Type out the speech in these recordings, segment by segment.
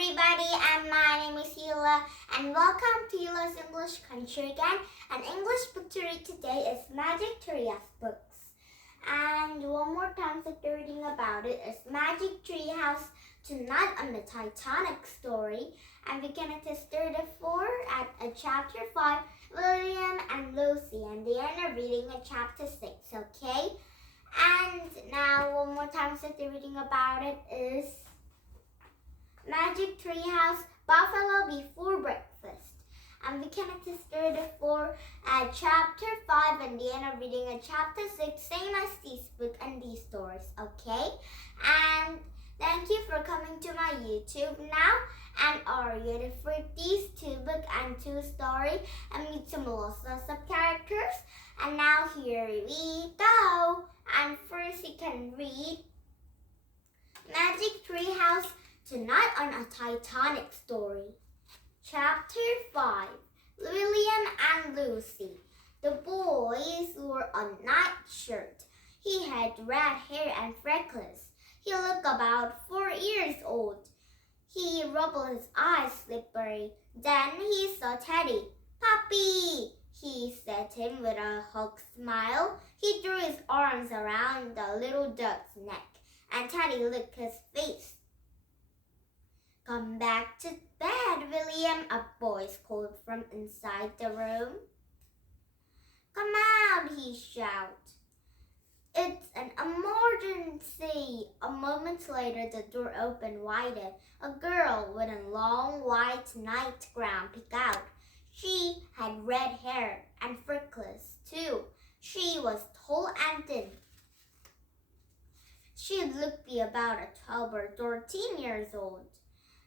everybody, and my name is Hila, and welcome to Hila's English Country again. And English book to read today is Magic Treehouse books. And one more time that we're reading about it is Magic Treehouse tonight on the Titanic story. And we're gonna start at chapter 5, William and Lucy, and they are reading at chapter 6, okay? And now one more time that we're reading about it is Magic Treehouse, Buffalo Before Breakfast. And we cannot start at chapter 5 and the end of reading at chapter 6, same as this book and these stories, okay? And thank you for coming to my YouTube now. And are you ready for these 2 books and 2 stories and meet some lots of characters? And now here we go. And first you can read Magic Treehouse tonight on a Titanic story. Chapter 5, William and Lucy. The boys wore a nightshirt. He had red hair and freckles. He looked about 4 years old. He rubbed his eyes slippery. Then he saw Teddy. "Puppy," he said to him with a hug smile. He threw his arms around the little duck's neck, and Teddy licked his face. "Come back to bed, William," a voice called from inside the room. "Come out," he shouted. "It's an emergency." A moment later, the door opened wider. A girl with a long white nightgown peeked out. She had red hair and freckles, too. She was tall and thin. She looked to be about 12 or 13 years old.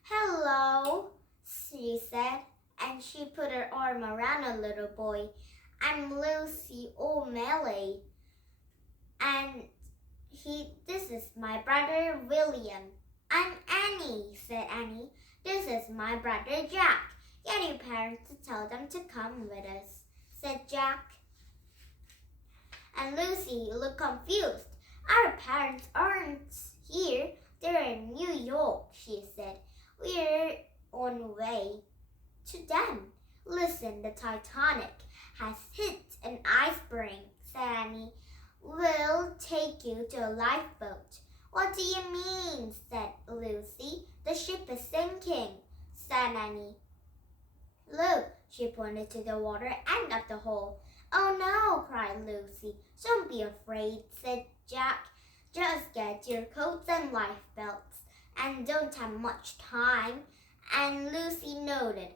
"Hello," she said, and she put her arm around a little boy. "I'm Lucy O'Malley, and this is my brother William." "I'm Annie," said Annie. "This is my brother Jack. Get your parents to tell them to come with us," said Jack. And Lucy looked confused. "Our parents aren't here. They're in New York," she said. "We're on the way to them." "Listen, the Titanic has hit an iceberg," said Annie. "We'll take you to a lifeboat." "What do you mean?" said Lucy. "The ship is sinking," said Annie. "Look," she pointed to the water end of the hole. "Oh no," cried Lucy. "Don't be afraid," said Jack. "Just get your coats and life belts, and don't have much time." And Lucy nodded.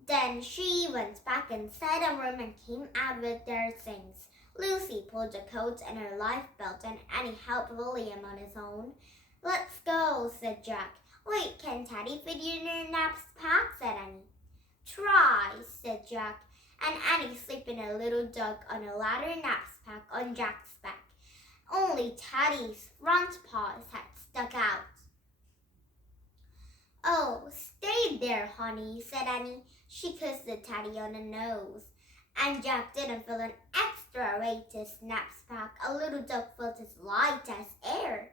Then she went back inside the room and came out with their things. Lucy pulled the coats and her life belt, and Annie helped William on his own. "Let's go," said Jack. "Wait, can Teddy fit in your knapsack?" said Annie. "Try," said Jack. And Annie slipped in a little duck on a ladder knapsack on Jack's back. Only Teddy's front paws had stuck out. "Oh, stay there, honey," said Annie. She kissed the Teddy on the nose. And Jack didn't feel an extra weight to his knapsack. A little duck felt as light as air.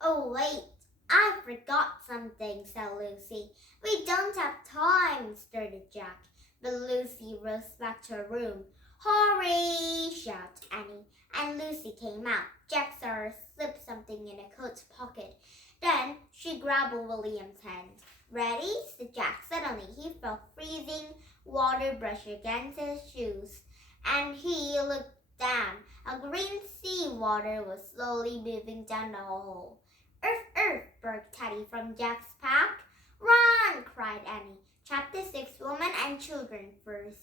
"Oh, wait, I forgot something," said Lucy. "We don't have time," started Jack. But Lucy rose back to her room. "Hurry!" shouted Annie. And Lucy came out. Jack saw her slip something in a coat pocket. Then she grabbed William's hand. "Ready?" said Jack. Suddenly he felt freezing water brush against his shoes. And he looked down. A green sea water was slowly moving down the hole. "Earth, earth!" barked Teddy from Jack's pack. "Run!" cried Annie. Chapter 6, Women and Children first.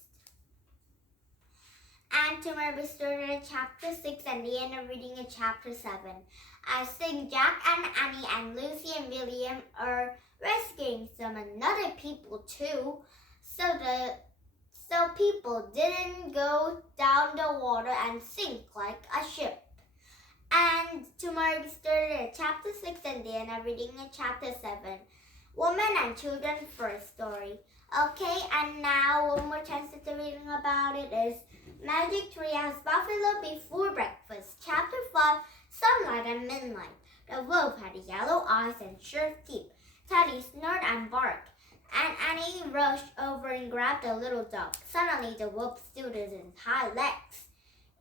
And tomorrow we started at chapter 6 and the end of reading at chapter 7. I think Jack and Annie and Lucy and William are rescuing some other people too. So people didn't go down the water and sink like a ship. And tomorrow we started at chapter 6 and the end of reading at chapter 7. Women and Children first story. Okay, and now one more chance to reading about it is Magic Treehouse, Buffalo Before Breakfast. Chapter 5, Sunlight and Midnight. The wolf had yellow eyes and sharp teeth. Teddy snored and barked, and Annie rushed over and grabbed the little dog. Suddenly, the wolf stood on its hind legs.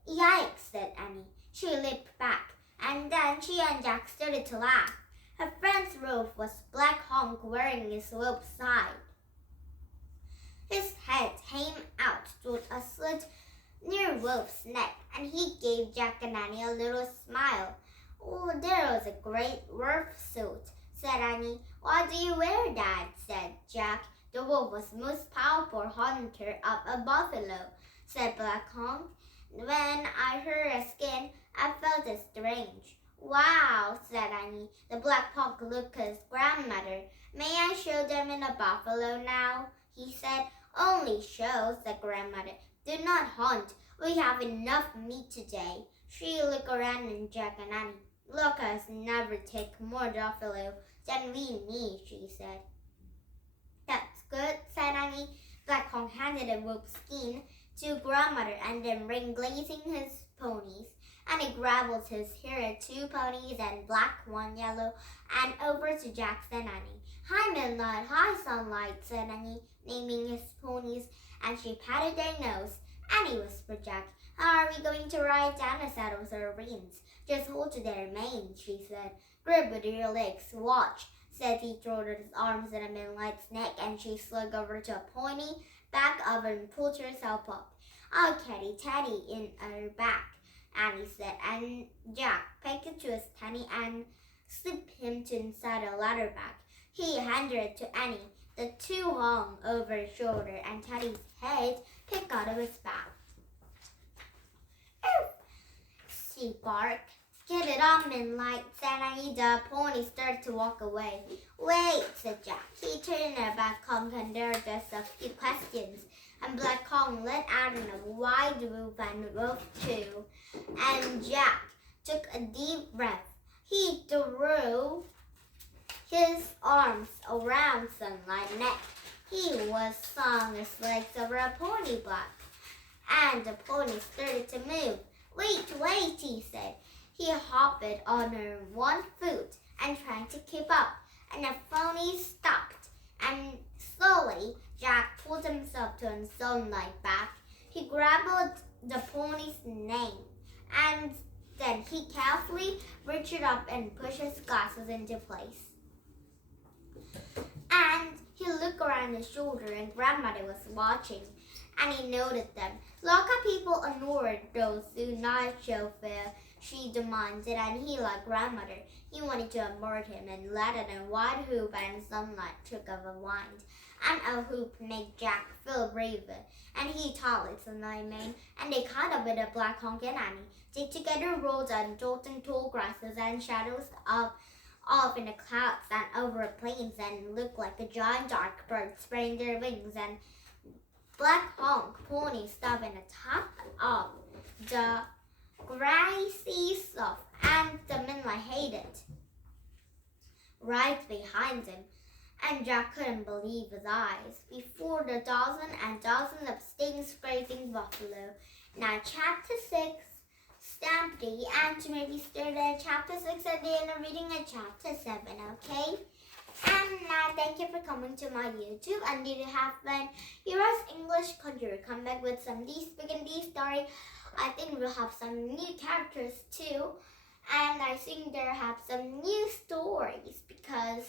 Yikes, said Annie. She leaped back, and then she and Jack started to laugh. Her friend's wolf was Black Honk wearing his wolf's side. His head came out through a slit near Wolf's neck, and he gave Jack and Annie a little smile. Oh, there was a great wolf suit, said Annie. Why do you wear that? Said Jack. The wolf was the most powerful hunter of a buffalo, said Black Honk. When I heard a skin, I felt it strange. Wow, said Annie. The Black Honk looked at his grandmother. May I show them in a buffalo now? He said. Only show, said grandmother. Do not hunt. We have enough meat today. She looked around at Jack and Annie. Look, us never take more buffalo than we need, she said. That's good, said Annie. Black Honk handed a wolf skin to grandmother and then ran glazing his ponies. Annie grabbed his hair 2 ponies and black, 1 yellow, and over to Jack and Annie. Hi, Moonlight, hi, Sunlight, said Annie, naming his ponies, and she patted their nose. Annie whispered Jack, how are we going to ride down the saddles or reins? Just hold to their manes, she said. Grip with your legs, watch, said he, threw his arms in Moonlight's neck, and she slid over to a pointy back of him and pulled herself up. I'll carry Teddy in her back, Annie said, and Jack picked to his tummy and slipped him to inside a ladder bag. He handed it to Annie. The two hung over his shoulder, and Teddy's head picked out of his back. She barked. Get it on, Moonlight, said Annie. The pony started to walk away. Wait, said Jack. He turned her back and there were just a few questions. And Black Honk let out in a wide whoop and wolf too. And Jack took a deep breath. He threw his arms around Sunlight's neck. He was slung his legs over a pony block, and the pony started to move. Wait, he said. He hopped on her 1 foot and tried to keep up, and the pony stopped. And slowly, Jack pulled himself to his Sunlight back. He grabbed the pony's mane, and then he carefully reached up and pushed his glasses into place. And he looked around his shoulder, and grandmother was watching, and he noted them. Look at people ignored those who not show fear, she demanded, and he, like grandmother, he wanted to unmoored him and let in a wide hoop, and Sunlight took of a wind, and a hoop made Jack feel braver, and he taught it Sunlight mane, and they caught up with a Black Honk and Annie. They together rolled on jolting tall grasses and shadows off in the clouds and over plains, and looked like a giant dark bird spreading their wings, and Black Honk pony stopped in the top of the grassy slope, and the Moonlight hated right behind him, and Jack couldn't believe his eyes. Before the dozen and dozens of stings grazing buffalo. Now chapter 6, Stampede, and to maybe start at chapter 6 at the end of reading at chapter 7, okay? And now thank you for coming to my YouTube, and did you have fun? Here's English Country. Come back with some Speak and D story. I think we'll have some new characters too, and I think there have some new stories because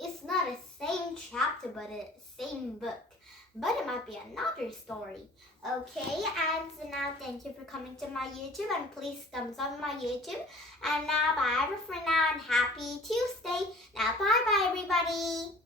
it's not the same chapter but it's the same book, but it might be another story. Okay, and so now thank you for coming to my YouTube, and please thumbs up my YouTube. And now bye for now, and happy Tuesday. Now bye everybody.